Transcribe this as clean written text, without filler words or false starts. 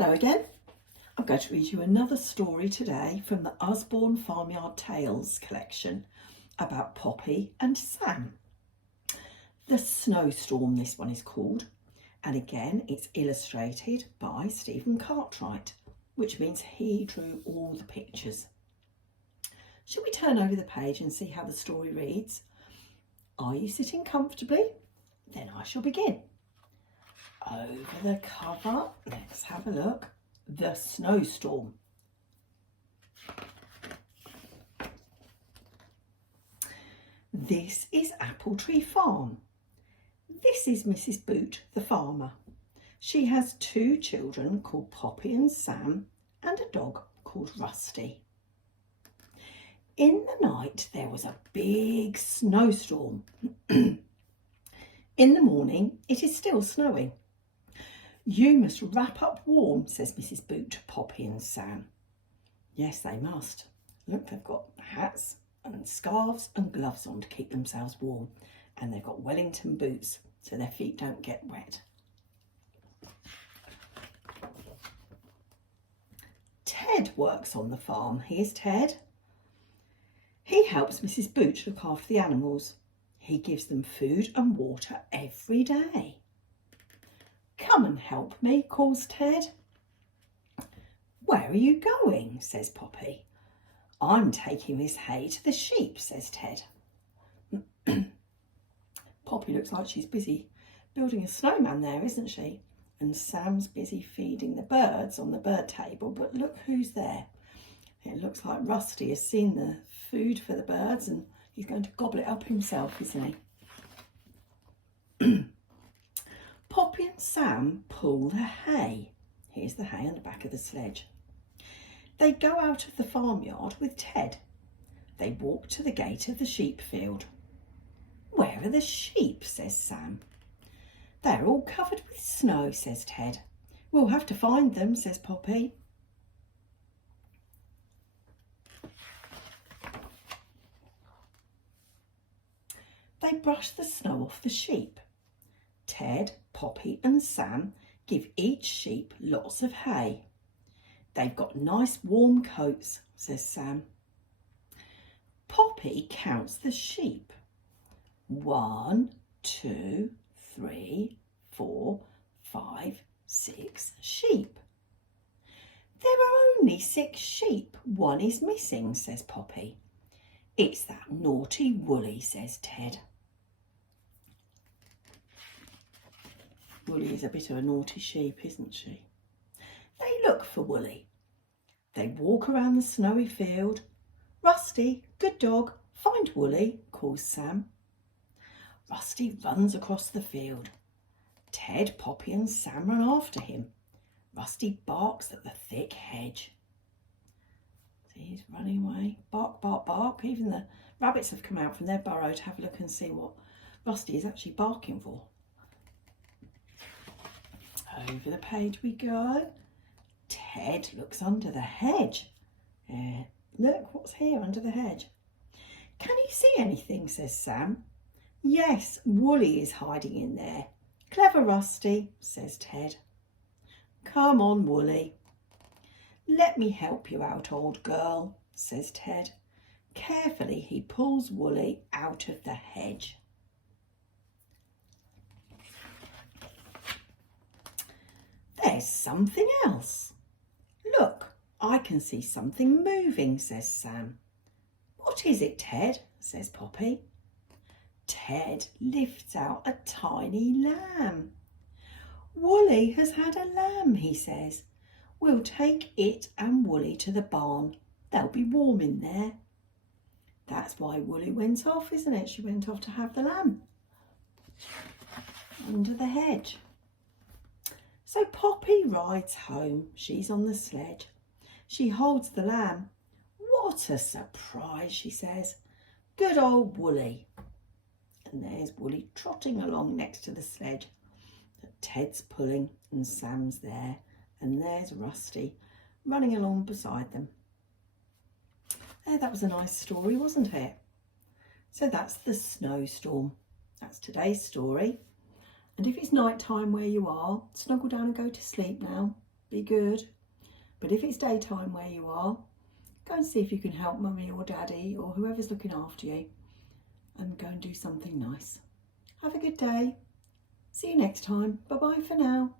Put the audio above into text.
Hello again. I'm going to read you another story today from the Usborne Farmyard Tales collection about Poppy and Sam. The Snowstorm, this one is called, and again it's illustrated by Stephen Cartwright, which means he drew all the pictures. Shall we turn over the page and see how the story reads? Are you sitting comfortably? Then I shall begin. Over the cover, let's have a look. The Snowstorm. This is Apple Tree Farm. This is Mrs. Boot, the farmer. She has two children called Poppy and Sam and a dog called Rusty. In the night there was a big snowstorm. In the morning it is still snowing. You must wrap up warm, says Mrs. Boot to Poppy and Sam. Yes, they must. Look, they've got hats and scarves and gloves on to keep themselves warm. And they've got Wellington boots so their feet don't get wet. Ted works on the farm. Here's Ted. He helps Mrs. Boot look after the animals. He gives them food and water every day. Come and help me, calls Ted. Where are you going, says Poppy. I'm taking this hay to the sheep, says Ted. Poppy looks like she's busy building a snowman there, isn't she? And Sam's busy feeding the birds on the bird table, but look who's there. It looks like Rusty has seen the food for the birds and he's going to gobble it up himself, isn't he? Poppy and Sam pull the hay. Here's the hay on the back of the sledge. They go out of the farmyard with Ted. They walk to the gate of the sheep field. Where are the sheep, says Sam. They're all covered with snow, says Ted. We'll have to find them, says Poppy. They brush the snow off the sheep. Ted, Poppy and Sam give each sheep lots of hay. They've got nice warm coats, says Sam. Poppy counts the sheep. 1, 2, 3, 4, 5, 6 sheep. There are only 6 sheep. One is missing, says Poppy. It's that naughty Woolly, says Ted. Woolly is a bit of a naughty sheep, isn't she? They look for Woolly. They walk around the snowy field. Rusty, good dog, find Woolly, calls Sam. Rusty runs across the field. Ted, Poppy and Sam run after him. Rusty barks at the thick hedge. See, he's running away. Bark, bark, bark. Even the rabbits have come out from their burrow to have a look and see what Rusty is actually barking for. Over the page we go. Ted looks under the hedge. Look, what's here under the hedge? Can you see anything, says Sam. Yes, Woolly is hiding in there. Clever Rusty, says Ted. Come on, Woolly. Let me help you out, old girl, says Ted. Carefully he pulls Woolly out of the hedge. There's something else. Look, I can see something moving, says Sam. What is it, Ted? Says Poppy. Ted lifts out a tiny lamb. Woolly has had a lamb, he says. We'll take it and Woolly to the barn. They'll be warm in there. That's why Woolly went off, isn't it? She went off to have the lamb under the hedge. So Poppy rides home. She's on the sledge. She holds the lamb. What a surprise, she says. Good old Woolly. And there's Woolly trotting along next to the sledge that Ted's pulling and Sam's there. And there's Rusty running along beside them. That was a nice story, wasn't it? So that's the snowstorm. That's today's story. And if it's night time where you are, snuggle down and go to sleep now. be good. But if it's daytime where you are, go and see if you can help mummy or daddy or whoever's looking after you and go and do something nice. Have a good day. See you next time. Bye bye for now.